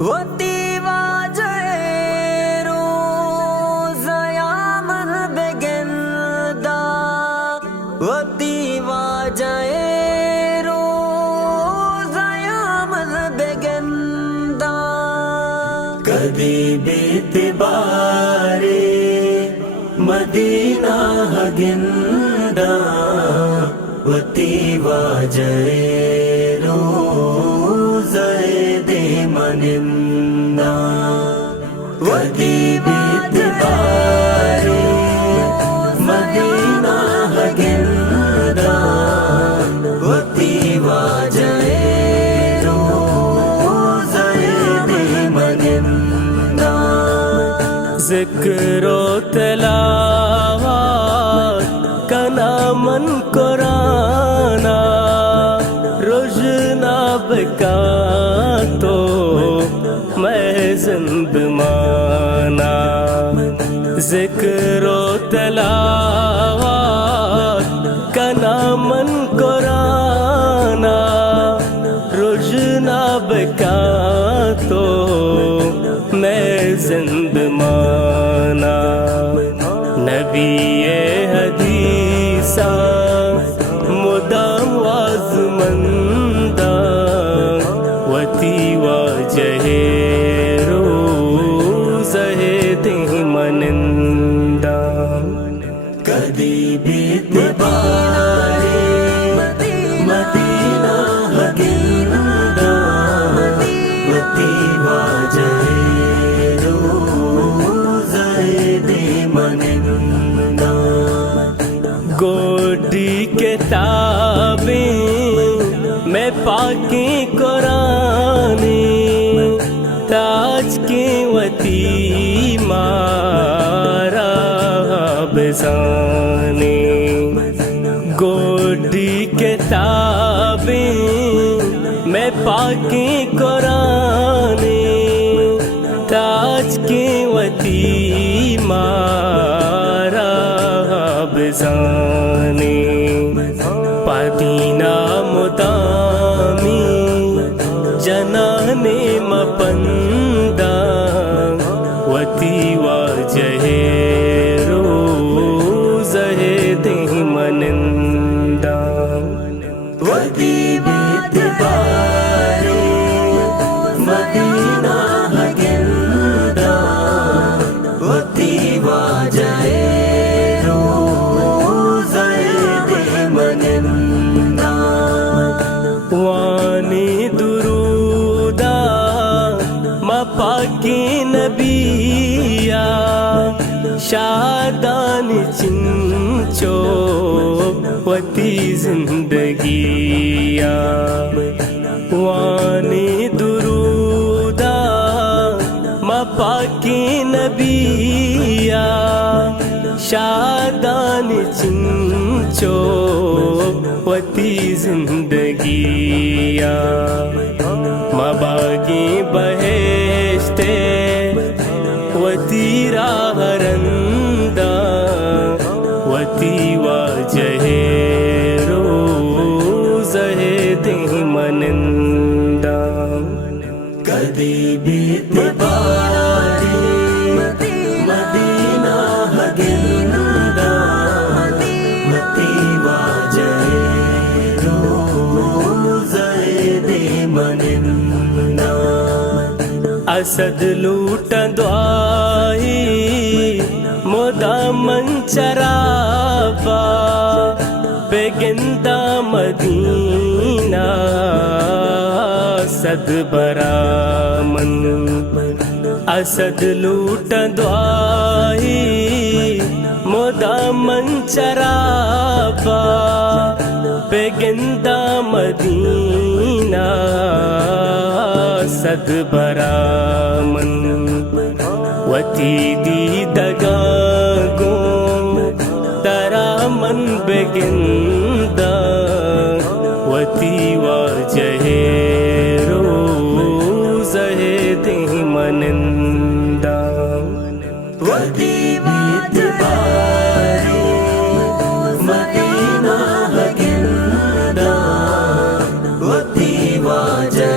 وتی واجه روز یامن بگندا وتی واجه روز یامن بگندا کدی بیتباری مدینہ گندا وتی واجه روز دی منندا وتی بیتباری مدینہ گندا وتی واجه روز دی منندا ذکر و تلاوت کنا من قرآنا روزنا بکا تو میں زند مانا ذکر و تلاوت کنا من قرآنا روزنا بکا تو میں زند مانا نبی حدیثہ مدام وازمندہ وتی واجہ روزہ دی منندہ کدی بیتباری مدینہ گندا وتی واجہ گوڈی کتابیں میں پاکی قرآنی تاج کی وتی مارا بزانی گوڈی کتابیں میں پاکی قرآنی تاج کی وتی مارا بزانی پادینہ مدامی جنانے مپندہ وتی واجہ روزہ دی منندہ وتی بیتباری مدینہ گندا وتی واجہ وانی درودا مپاکی نبیا شادان چنچو وتی زندگیا وانی درودا مپاکی نبیا شادان چنچو وتی زندگیا مباغی بہشتے وتی راہ رندہ وتی واجہ روزہ دی منندہ کدی بیتباری مدینہ گندا وتی واجہ اسد لوٹن دعائی مدامن چرابا بگندہ مدینہ اسد برامن اسد لوٹن دعائی مدامن چرابا بگندہ مدینہ صد برامن وتی دیدگا گو ترامن بگندہ وتی واجہ روزہ دی منندہ وتی بیتباری مدینہ گندا وتی واجہ